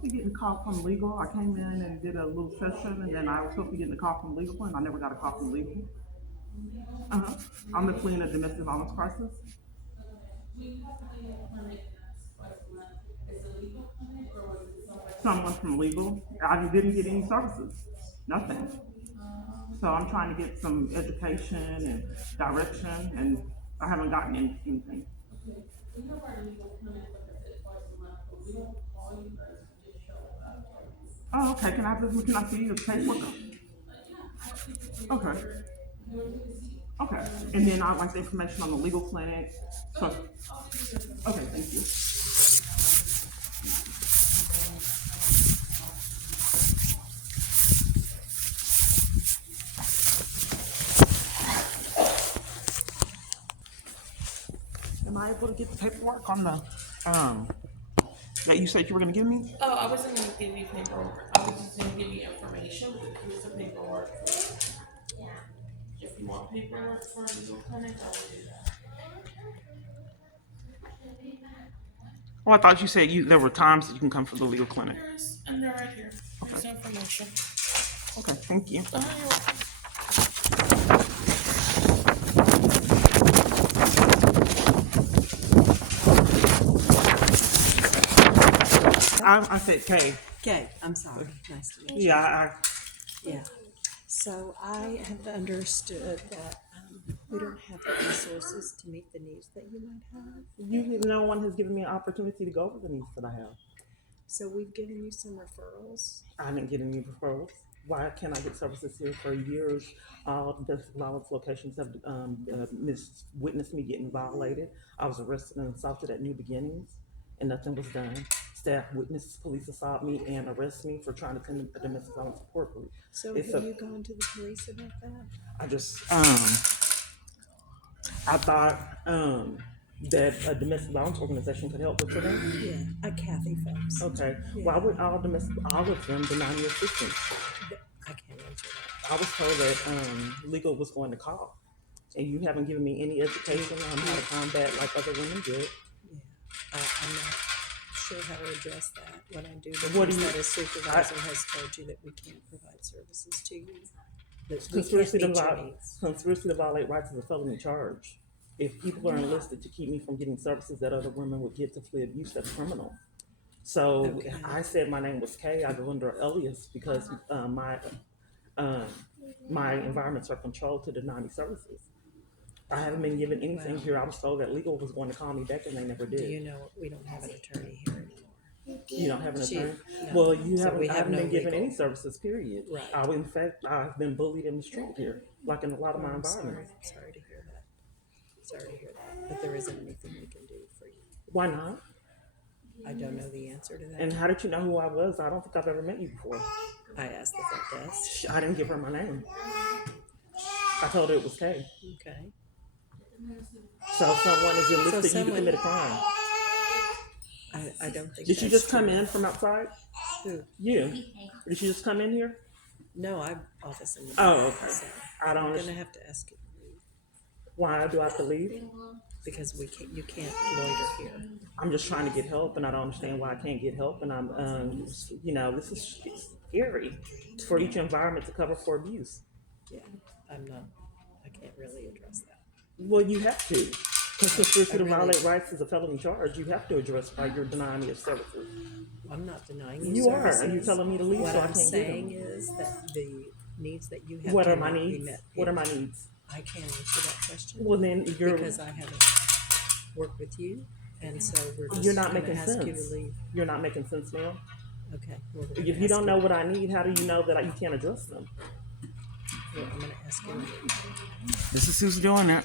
supposed to be getting a call from legal. I came in and did a little session, and then I was supposed to be getting a call from legal, and I never got a call from legal. Uh-huh. I'm the fleeing a domestic violence crisis. Someone from legal. I didn't get any services. Nothing. So I'm trying to get some education and direction, and I haven't gotten anything. Oh, okay. Can I see the paperwork? Okay. Okay. And then I'd like the information on the legal clinic. So, okay, thank you. Am I able to get the paperwork on the that you said you were gonna give me? Oh, I wasn't going to give you paperwork. I was just going to give you information. Here's the paperwork. If you want paperwork for a legal clinic, I will do that. Oh, I thought you said there were times that you can come for the legal clinic. And they're right here. Here's the information. Okay, thank you. You're welcome. I said Kay. Okay, I'm sorry. Nice to meet you. Yeah, Yeah. So I have understood that we don't have the resources to meet the needs that you might have. no one has given me an opportunity to go over the needs that I have. So we've given you some referrals. I didn't get any referrals. Why can't I get services here for years? All domestic violence locations have witnessed me getting violated. I was arrested and assaulted at New Beginnings, and nothing was done. Staff witnessed police assault me and arrest me for trying to attend a domestic violence support group. So have you gone to the police about that? I just I thought that a domestic violence organization could help with today. Yeah, a Kathy Phelps. Okay. Yeah. Why would all of them deny me assistance? I can't answer that. I was told that legal was going to call, and you haven't given me any education on how to combat like other women did. Yeah, I'm not sure how to address that. What I do What do is you- that a supervisor has told you that we can't provide services to you. That we Conspiracy can't to, meet your vi- needs. conspiracy to violate rights is a felony charge. If people are enlisted to keep me from getting services that other women would get to flee abuse, that's criminal. So Okay. I said my name was Kay. I go under alias because my environments are controlled to deny me services. I haven't been given anything here. I was told that legal was going to call me back, and they never Do did. you know we don't have an attorney here anymore? You don't have an She- attorney? no. Well, you So haven't. we I have haven't no been given legal. any services. Period. Right. In fact, I've been bullied and mistreated here, like in a lot of my I'm sorry. environments. Sorry to hear that. Sorry to hear that. But there isn't anything we can do for you. Why not? I don't know the answer to that. And how did you know who I was? I don't think I've ever met you before. I asked the front desk. I didn't give her my name. I told her it was Kay. Okay. So someone is enlisted you to someone- commit a crime. I don't think. Did you that's just come true. in from outside? Who? You? Did you just come in here? No, I'm office in the Oh, back, okay. so I don't I'm gonna understand. have to ask you to leave Why do I have to leave? because you can't loiter here. I'm just trying to get help, and I don't understand why I can't get help. And I'm, this is scary for each environment to cover for abuse. Yeah, I can't really address that. Well, you have to. Because conspiracy to really- violate rights is a felony charge. You have to address why you're denying me of services. I'm not denying you You are, services. and you're telling me to leave, What so I I'm can't get saying them. is that the needs that you have What are my cannot be needs? met What are here. my needs? I can't answer that question Well, then because I haven't worked with you, and so we're just you're not gonna making ask you sense. to leave. You're not making sense, ma'am. Okay. Well, we're If gonna you don't ask know what I need, how do you know that you can't address them? Well, I'm going to ask you to leave. This is who's doing it.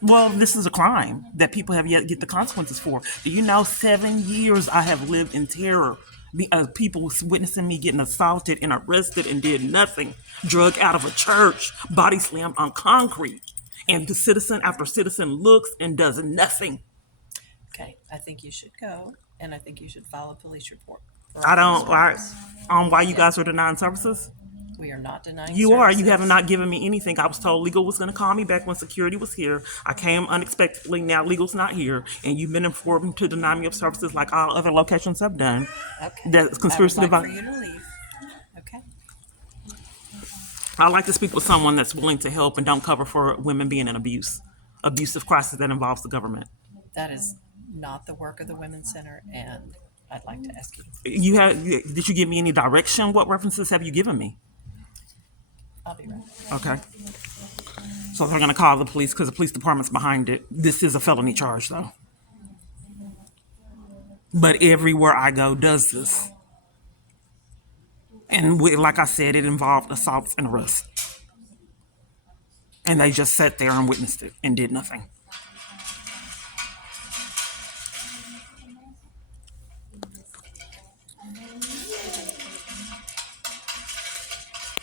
Well, this is a crime that people have yet to get the consequences for. Do you know 7 years I have lived in terror? People witnessing me getting assaulted and arrested and did nothing. Drug out of a church, body slammed on concrete. And the citizen after citizen looks and does nothing. Okay. I think you should go, and I think you should file a police report. On why you guys are denying services? We are not denying You are. You services. have not given me anything. I was told legal was going to call me back when security was here. I came unexpectedly. Now legal's not here, and you've been informed to deny me of services like all other locations have done. Okay. That's conspiracy I would like to for you to leave. Okay. I'd like to speak with someone that's willing to help and don't cover for women being in abusive crisis that involves the government. That is not the work of the Women's Center, and I'd like to ask you. Did you give me any direction? What references have you given me? I'll be right back. Okay. So they're going to call the police because the police department's behind it. This is a felony charge, though. But everywhere I go does this. And like I said, it involved assaults and arrests. And they just sat there and witnessed it and did nothing.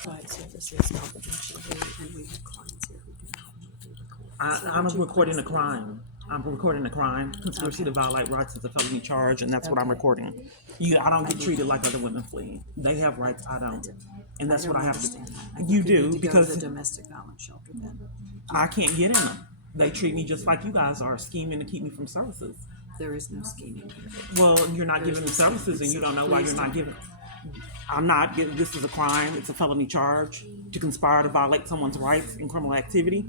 Right, services confidentially, and we have clients here who do not want to record. I'm recording a crime. I'm recording a crime. Conspiracy to violate rights is a felony charge, and that's what I'm Okay. recording. I don't get treated like other women fleeing. They have rights, I don't. And that's what I have to do. You do, to because go to the domestic violence shelter then. I can't get in them. They treat me just like you guys are, scheming to keep me from services. There is no scheming here. Well, you're not giving me services, and you don't know why you're not giving. I'm not giving. This is a crime. It's a felony charge to conspire to violate someone's rights in criminal activity.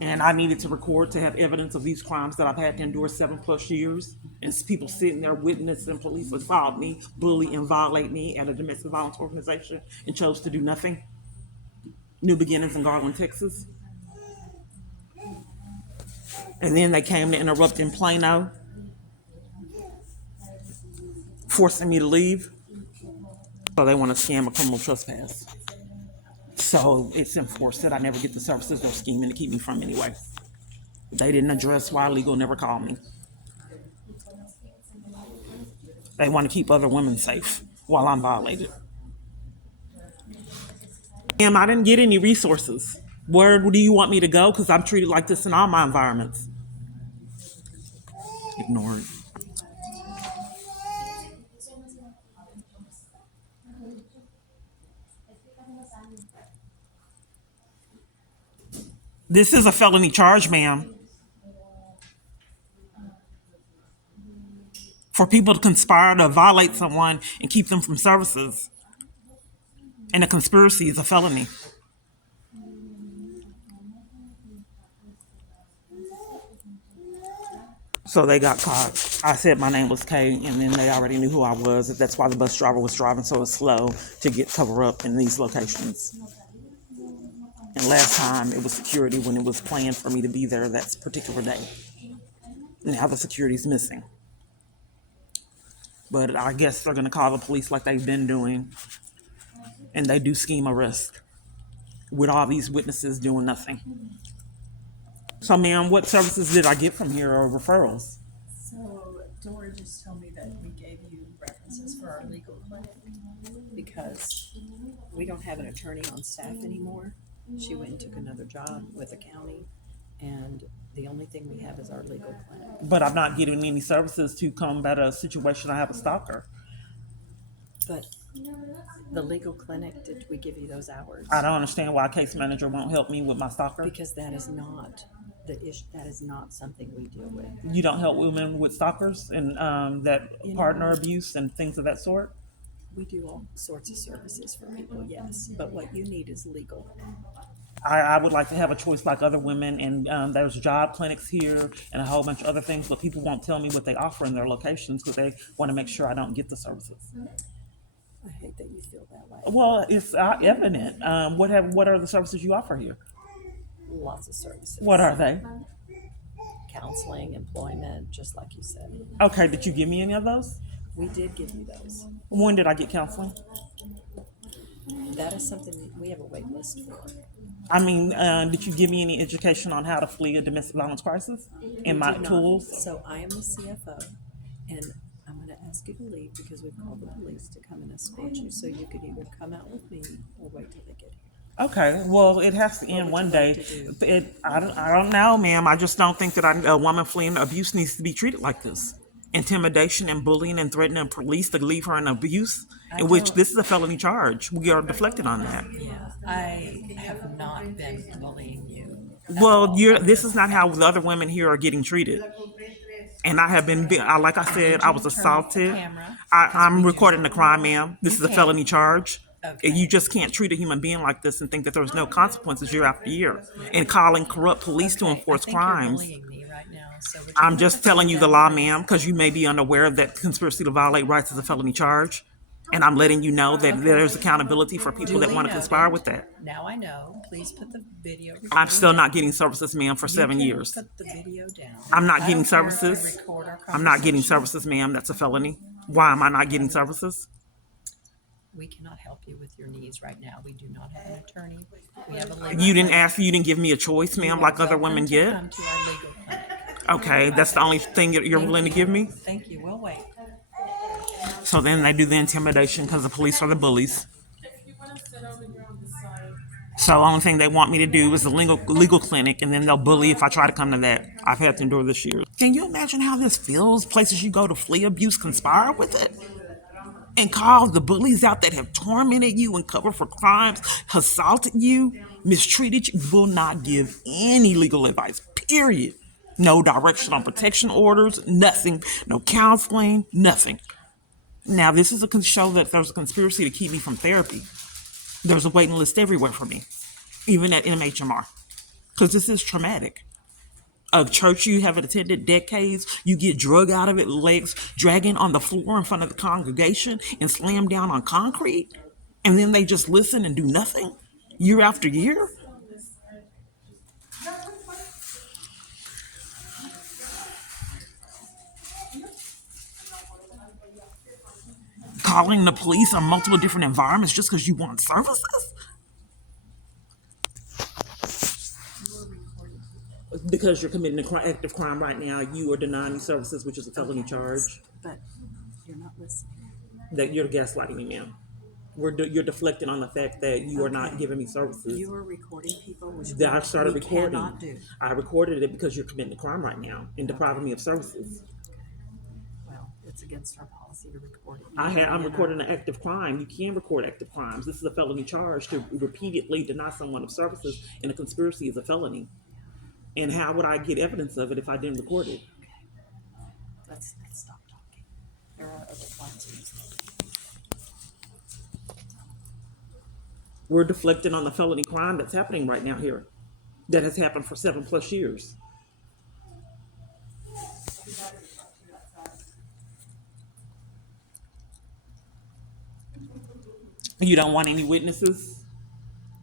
And I needed to record to have evidence of these crimes that I've had to endure 7+ years. And people sitting there witnessing police assault me, bully and violate me at a domestic violence organization and chose to do nothing. New Beginnings in Garland, Texas. And then they came to interrupt in Plano, forcing me to leave. So they want to scam a criminal trespass. So it's enforced that I never get the services they're scheming to keep me from anyway. They didn't address why legal never called me. They want to keep other women safe while I'm violated. Ma'am, I didn't get any resources. Where do you want me to go? Because I'm treated like this in all my environments. Ignore it. This is a felony charge, ma'am. For people to conspire to violate someone and keep them from services. And a conspiracy is a felony. So they got caught. I said my name was Kay, and then they already knew who I was. That's why the bus driver was driving so slow to get cover up in these locations. And last time it was security when it was planned for me to be there that particular day. Now the security's missing. But I guess they're gonna call the police like they've been doing. And they do scheme arrest with all these witnesses doing nothing. So ma'am, what services did I get from here or referrals? So Dora just told me that we gave you references for our legal clinic because we don't have an attorney on staff anymore. She went and took another job with the county, and the only thing we have is our legal clinic. But I'm not getting any services to combat a situation I have a stalker. But the legal clinic, did we give you those hours? I don't understand why a case manager won't help me with my stalker. Because that is not the issue. That is not something we deal with. You don't help women with stalkers and that partner abuse and things of that sort? We do all sorts of services for people, yes. But what you need is legal. I would like to have a choice like other women, and there's job clinics here and a whole bunch of other things, but people won't tell me what they offer in their locations because they want to make sure I don't get the services. I hate that you feel that way. Well, it's evident. What are the services you offer here? Lots of services. What are they? Counseling, employment, just like you said. Okay, did you give me any of those? We did give you those. When did I get counseling? That is something we have a wait list for. I mean, did you give me any education on how to flee a domestic violence crisis and my We do not. tools? So I am the CFO, and I'm going to ask you to leave because we've called the police to come and escort you. So you could either come out with me or wait till they get here. Okay, well, it has to end would one you day. like to do? I don't know, ma'am. I just don't think that a woman fleeing abuse needs to be treated like this intimidation and bullying and threatening police to leave her in abuse, in which this is a felony charge. We are deflected on that. Yeah, I have not been bullying you. Well, this is not how the other women here are getting treated. And I have been, like I said, I was assaulted. I'm recording the crime, ma'am. This is a felony charge. Okay. You just can't treat a human being like this and think that there's no consequences year after year. And calling corrupt police to enforce I think crimes. You're bullying me right now, so would you I'm mind just putting telling you that the law, down? ma'am, because you may be unaware that conspiracy to violate rights is a felony charge. And I'm letting you know that there's accountability for people that Duly want to noted. conspire with that. Now I know. Please put the video. I'm still not getting services, ma'am, for 7 You can years. Put the video down. I'm not I getting don't care if we services. record our I'm not getting conversation. services, ma'am. That's a felony. Why am I not getting services? We cannot help you with your needs right now. We do not have an attorney. We have a legal. You didn't ask, you didn't give me a choice, ma'am, like other women to get. Come to our legal clinic. Okay, that's the only thing that you're willing to give me? Thank you. We'll wait. So then they do the intimidation because the police are the bullies. If you wanna sit over here on the side, So the only thing they want me to do is the legal clinic, and then they'll bully if I try to come to that. I've had to endure this year. Can you imagine how this feels? Places you go to flee abuse conspire with it? And call the bullies out that have tormented you and covered for crimes, assaulted you, mistreated you, will not give any legal advice, period. No direction on protection orders, nothing, no counseling, nothing. Now, this is a show that there's a conspiracy to keep me from therapy. There's a waiting list everywhere for me, even at MHMR, because this is traumatic. A church you haven't attended decades, you get drug out of it, legs dragging on the floor in front of the congregation and slam down on concrete, and then they just listen and do nothing year after year. Calling the police on multiple different environments just because you want services? Because you're committing an active crime right now, you are denying me services, which is a felony charge. But you're not listening. That you're gaslighting me, ma'am. You're deflecting on the fact that you are not Okay. giving me services. You are recording people, which That I started we recording. cannot do. I recorded it because you're committing a crime right now and depriving me of services. Well, it's against our policy to record it. I'm recording an active crime. You can record active crimes. This is a felony charge. To repeatedly deny someone of services in a conspiracy is a felony. And how would I get evidence of it if I didn't record it? Let's stop talking. There are other clients in this case. We're deflecting on the felony crime that's happening right now here, that has happened for 7+ years. You don't want any witnesses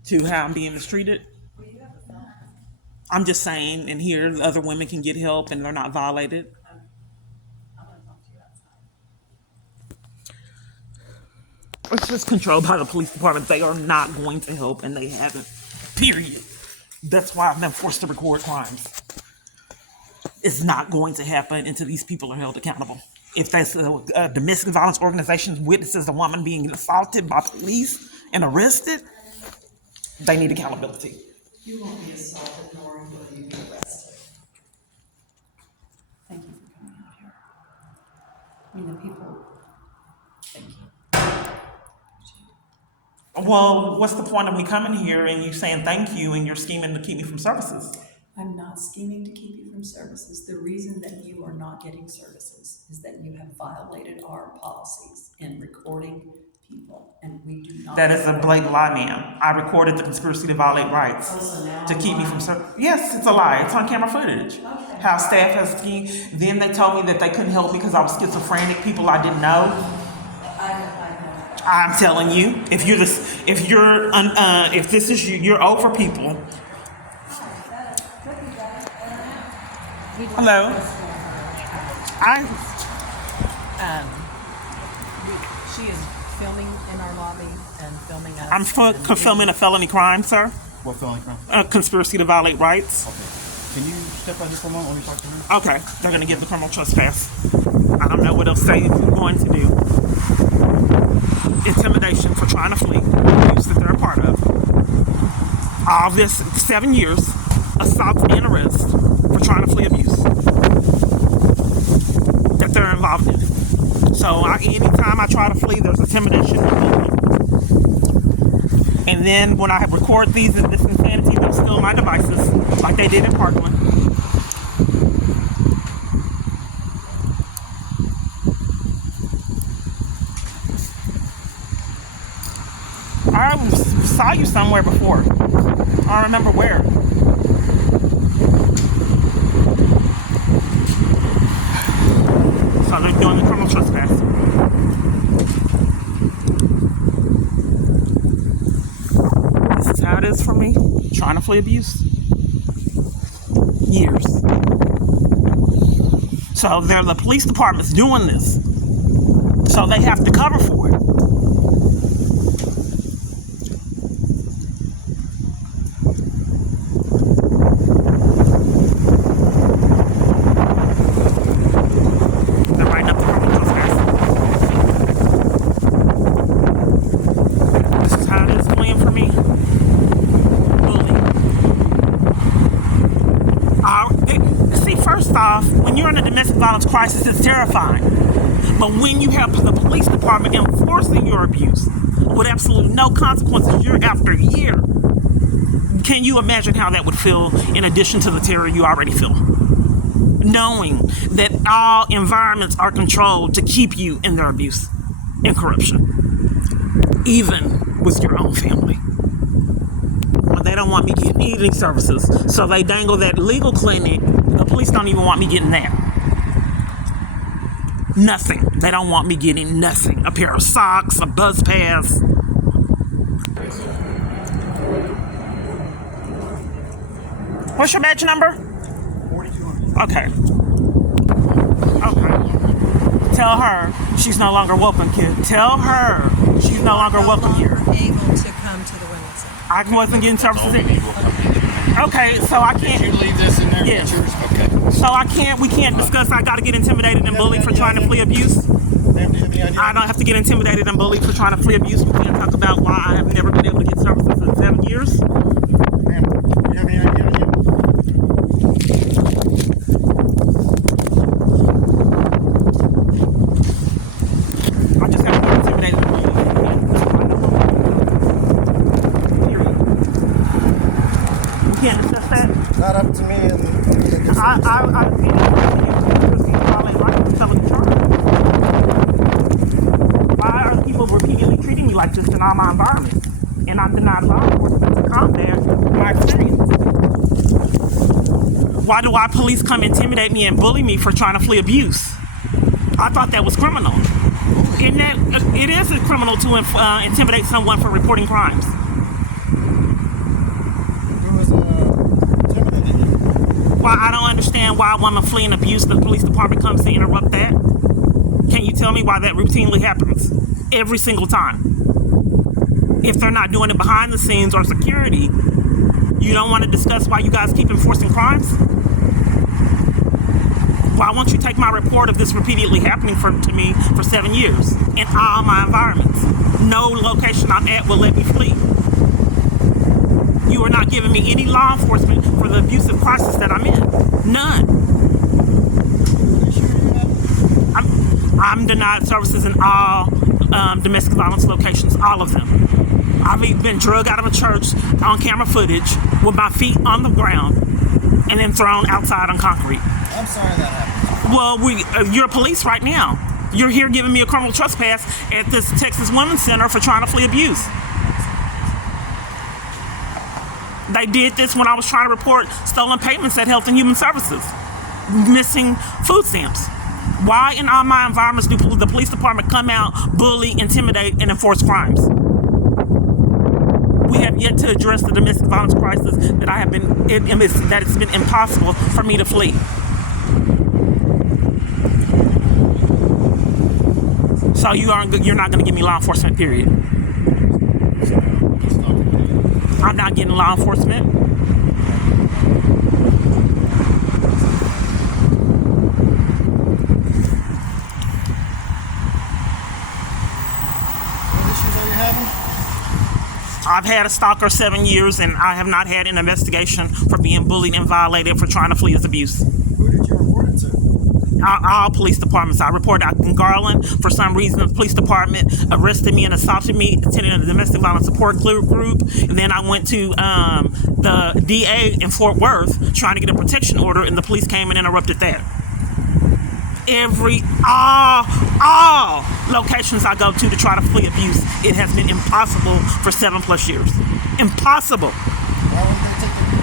to how I'm being mistreated? I'm just saying, and here the other women can get help and they're not violated. It's just controlled by the police department. They are not going to help, and they haven't. Period. That's why I've been forced to record crimes. It's not going to happen until these people are held accountable. If that's a domestic violence organization witnesses a woman being assaulted by police and arrested, they need accountability. You won't be assaulted nor will you be arrested. Thank you for coming out here. I mean, the people, thank you. Well, what's the point of me coming here and you saying thank you and you're scheming to keep me from services? I'm not scheming to keep you from services. The reason that you are not getting services is that you have violated our policies in recording people, and we do not. That is a blatant lie, ma'am. I recorded the conspiracy to violate rights to keep me from service. Yes, it's a lie. It's on camera footage. How staff has schemed. Then they told me that they couldn't help because I was schizophrenic. People I didn't know. I'm telling you, if this is you, you're old for people. Hello. She is filming in our lobby and filming us. I'm filming a felony crime, sir. What felony crime? A conspiracy to violate rights. Okay. Can you step out here for a moment? Let me talk to her. Okay, they're gonna give the criminal trespass. I don't know what else they're going to do. Intimidation for trying to flee, abuse that they're a part of. All this 7 years, assault and arrest for trying to flee abuse. That they're involved in it. So anytime I try to flee, there's intimidation. And then when I record this insanity, they'll steal my devices, like they did in Parkland. I saw you somewhere before. I don't remember where. So they're doing the criminal trespass. This is how it is for me, trying to flee abuse. Years. So they're the police department's doing this. So they have to cover for it. When you're in a domestic violence crisis, it's terrifying. But when you have the police department enforcing your abuse with absolutely no consequences year after year, can you imagine how that would feel in addition to the terror you already feel? Knowing that all environments are controlled to keep you in their abuse and corruption, even with your own family. They don't want me getting eating services, so they dangle that legal clinic. The police don't even want me getting that. Nothing. They don't want me getting nothing. A pair of socks, a bus pass. What's your badge number? 4200. Okay. Tell her she's no longer welcome, kid. Tell her she's no longer welcome here. Able to come to the women's center. I wasn't getting services in. Okay, so I can't. Did you leave this in there? Yes. Okay. So we can't discuss. I got to get intimidated and bullied for trying to flee abuse. I don't have to get intimidated and bullied for trying to flee abuse. We can't talk about why I have never been able to get services in 7 years. Ma'am, do you have any idea? I just have to get intimidated and bullied. Period. We can't discuss that. Not up to me. Why are people repeatedly treating me like this in all my environments? And I'm denied law enforcement to combat my experience. Why do our police come intimidate me and bully me for trying to flee abuse? I thought that was criminal. And that it is criminal to intimidate someone for reporting crimes. Why I don't understand why a woman fleeing abuse, the police department comes to interrupt that. Can you tell me why that routinely happens? Every single time. If they're not doing it behind the scenes or security, you don't want to discuss why you guys keep enforcing crimes? Why won't you take my report of this repeatedly happening to me for 7 years in all my environments? No location I'm at will let me flee. You are not giving me any law enforcement for the abusive crisis that I'm in. None. I'm denied services in all domestic violence locations, all of them. I've been drugged out of a church on camera footage with my feet on the ground and then thrown outside on concrete. I'm sorry that happened. Well, you're police right now. You're here giving me a criminal trespass at this Texas Women's Center for trying to flee abuse. They did this when I was trying to report stolen payments at Health and Human Services, missing food stamps. Why in all my environments do the police department come out, bully, intimidate, and enforce crimes? We have yet to address the domestic violence crisis that it's been impossible for me to flee. So you're not going to give me law enforcement, period. I'm not getting law enforcement. What issues are you having? I've had a stalker 7 years, and I have not had an investigation for being bullied and violated for trying to flee his abuse. Who did you report it to? all police departments. I reported out in Garland. For some reason, the police department arrested me and assaulted me, attending a domestic violence support group. And then I went to the DA in Fort Worth trying to get a protection order, and the police came and interrupted that. All locations I go to try to flee abuse, it has been impossible for 7+ years. Impossible. Why wouldn't they take the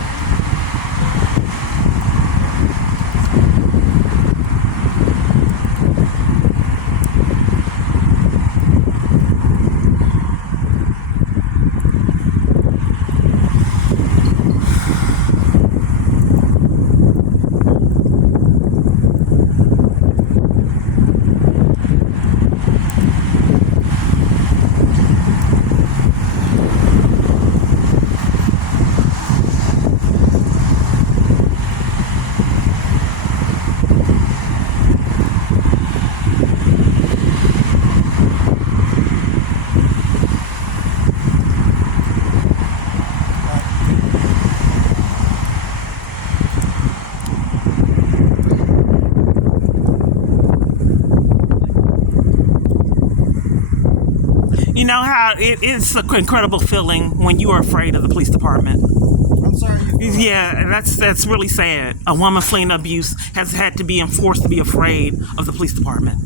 You know how it's an incredible feeling when you are afraid of the police department. I'm sorry. Yeah, that's really sad. A woman fleeing abuse has had to be enforced to be afraid of the police department.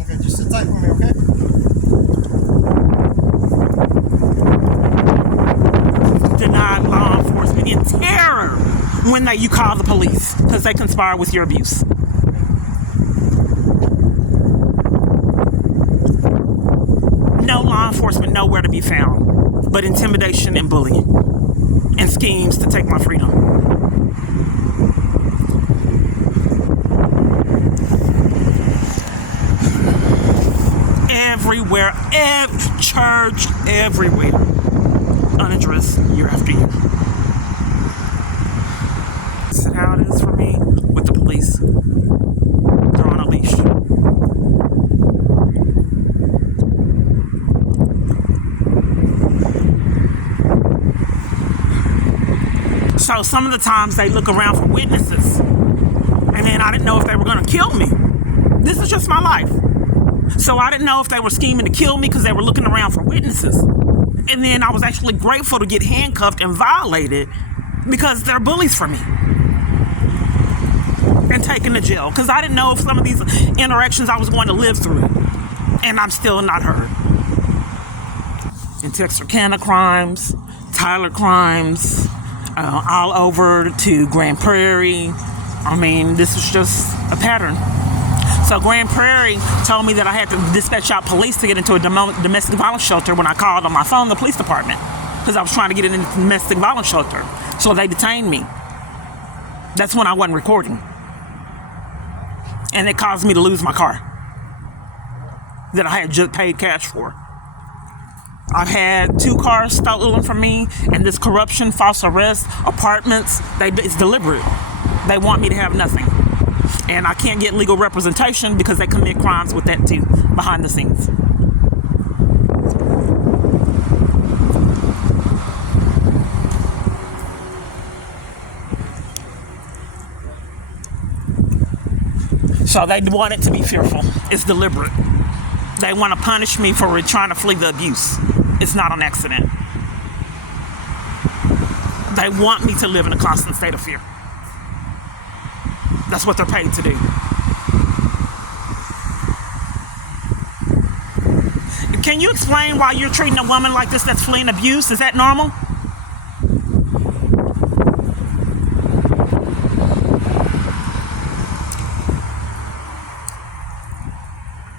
Okay, just sit tight for me, okay? Denied law enforcement in terror when you call the police because they conspire with your abuse. No law enforcement nowhere to be found but intimidation and bullying and schemes to take my freedom. Everywhere, church, everywhere. Unaddressed year after year. This is how it is for me with the police. They're on a leash. So some of the times they look around for witnesses, and then I didn't know if they were going to kill me. This is just my life. So I didn't know if they were scheming to kill me because they were looking around for witnesses. And then I was actually grateful to get handcuffed and violated because they're bullies for me. And taken to jail because I didn't know if some of these interactions I was going to live through. And I'm still not heard. In Texarkana crimes, Tyler crimes, all over to Grand Prairie. I mean, this was just a pattern. So Grand Prairie told me that I had to dispatch out police to get into a domestic violence shelter when I called on my phone the police department because I was trying to get in a domestic violence shelter. So they detained me. That's when I wasn't recording. And it caused me to lose my car that I had just paid cash for. I've had 2 cars stolen from me, and this corruption, false arrest, apartments, it's deliberate. They want me to have nothing. And I can't get legal representation because they commit crimes with that too, behind the scenes. So they want it to be fearful. It's deliberate. They want to punish me for trying to flee the abuse. It's not an accident. They want me to live in a constant state of fear. That's what they're paid to do. Can you explain why you're treating a woman like this that's fleeing abuse? Is that normal?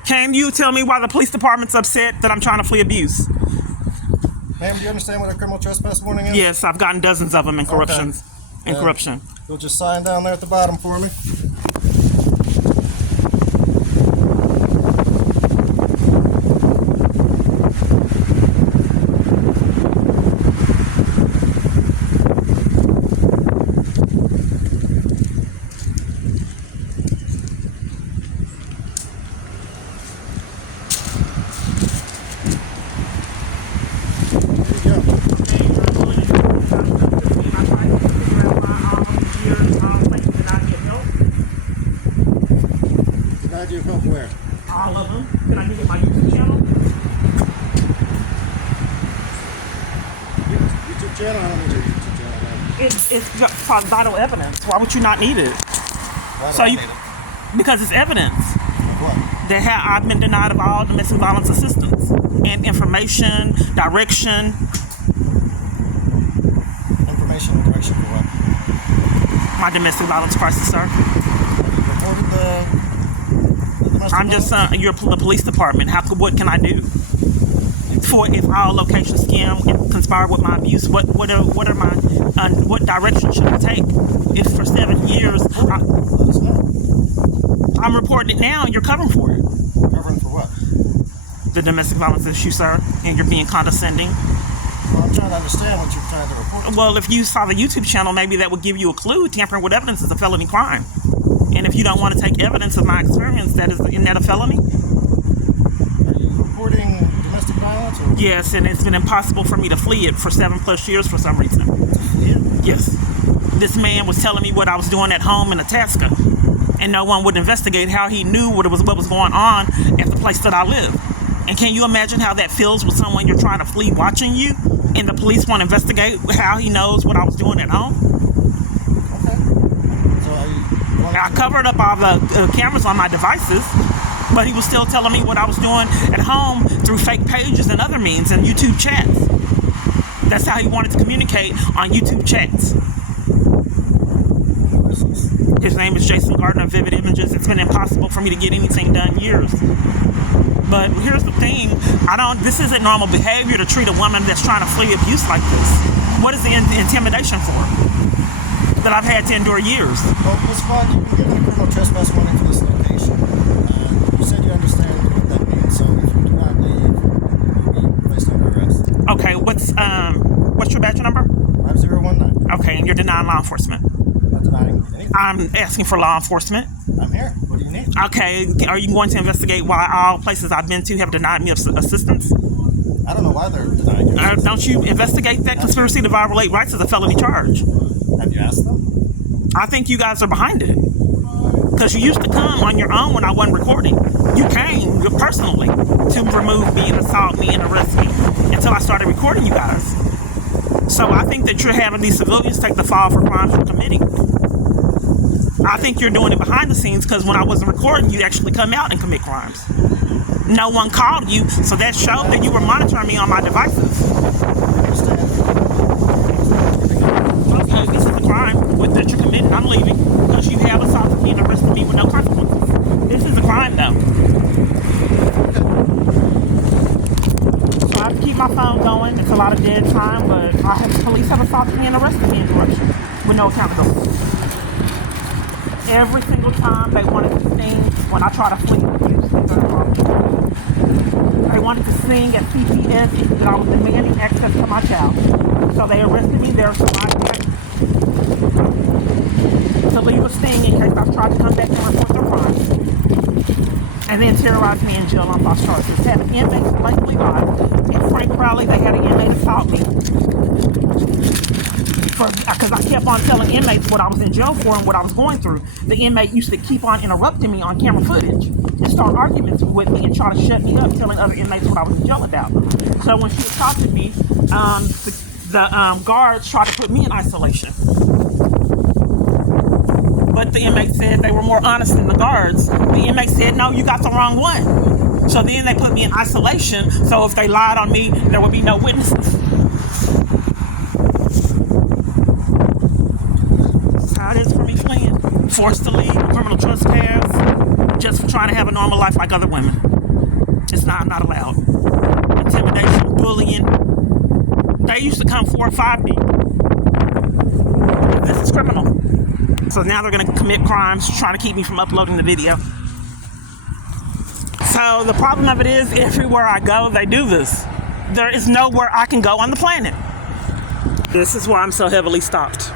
Can you tell me why the police department's upset that I'm trying to flee abuse? Ma'am, do you understand what a criminal trespass warning is? Yes, I've gotten dozens of them in corruptions. Okay. Corruption. You'll just sign down there at the bottom for me. jail? I don't need you to jail. It's vital evidence. Why would you not need it? Why do So I you- need it? Because it's evidence What? that I've been denied of all domestic violence assistance and information, direction. Information and direction for what? My domestic violence crisis, sir. Have you reported the domestic I'm just violence? you're the police department. What can I do? For if all locations scam and conspire with my abuse, what direction should I take? If for 7 years Let us know. I'm reporting it now, and you're covering for it. Covering for what? The domestic violence issue, sir, and you're being condescending. Well, I'm trying to understand what you're trying to report. Well, if you saw the YouTube channel, maybe that would give you a clue. Tampering with evidence is a felony crime, and if you don't want to take evidence of my experience, isn't that a felony? Are you reporting domestic violence or? Yes, and it's been impossible for me to flee it for 7+ years for some reason. Yeah. Yes. This man was telling me what I was doing at home in Itasca, and no one would investigate how he knew what was going on at the place that I live. And can you imagine how that feels with someone you're trying to flee watching you, and the police want to investigate how he knows what I was doing at home? Okay. So are you? I covered up all the cameras on my devices, but he was still telling me what I was doing at home through fake pages and other means and YouTube chats. That's how he wanted to communicate on YouTube chats. Who is this? His name is Jason Gardner of Vivid Images. It's been impossible for me to get anything done years. But here's the thing, this isn't normal behavior to treat a woman that's trying to flee abuse like this. What is the intimidation for? That I've had to endure years. Well, Ms. Scott, you've been given a criminal trespass warning for this location. You said you understand what that means, so if you do not leave, you'll be placed under arrest. Okay, what's your badge number? 5019. Okay, and you're denying law enforcement. I'm not denying anything. I'm asking for law enforcement. I'm here. What do you need? Okay, are you going to investigate why all places I've been to have denied me of assistance? I don't know why they're denying you. Don't you investigate that? Conspiracy to violate rights is a felony charge. Have you asked them? I think you guys are behind it. Because you used to come on your own when I wasn't recording. You came personally to remove me and assault me and arrest me until I started recording you guys. So I think that you're having these civilians take the fall for crimes you're committing. I think you're doing it behind the scenes because when I wasn't recording, you actually come out and commit crimes. No one called you, so that showed that you were monitoring me on my devices. I understand. Okay, this is a crime that you're committing. I'm leaving because you have assaulted me and arrested me with no consequences. This is a crime, though. So I have to keep my phone going. It's a lot of dead time, but police have assaulted me and arrested me in corruption with no accountability. Every single time they wanted to sing when I try to flee abuse. They wanted to sing at CPS that I was demanding access to my child. So they arrested me there so I had to leave a sting in case I tried to come back and report their crimes. And then terrorized me in jail on false charges. Having inmates blatantly lied. In Frank Crowley, they had an inmate assault me. Because I kept on telling inmates what I was in jail for and what I was going through. The inmate used to keep on interrupting me on camera footage and start arguments with me and try to shut me up, telling other inmates what I was in jail about. So when she assaulted me, the guards tried to put me in isolation. But the inmates said they were more honest than the guards. The inmates said, no, you got the wrong one. So then they put me in isolation, so if they lied on me, there would be no witnesses. How it is for me fleeing. Forced to leave, criminal trespass, just for trying to have a normal life like other women. It's not allowed. Intimidation, bullying. They used to come 4 or 5 deep. This is criminal. So now they're going to commit crimes, trying to keep me from uploading the video. So the problem of it is, everywhere I go, they do this. There is nowhere I can go on the planet. This is why I'm so heavily stopped.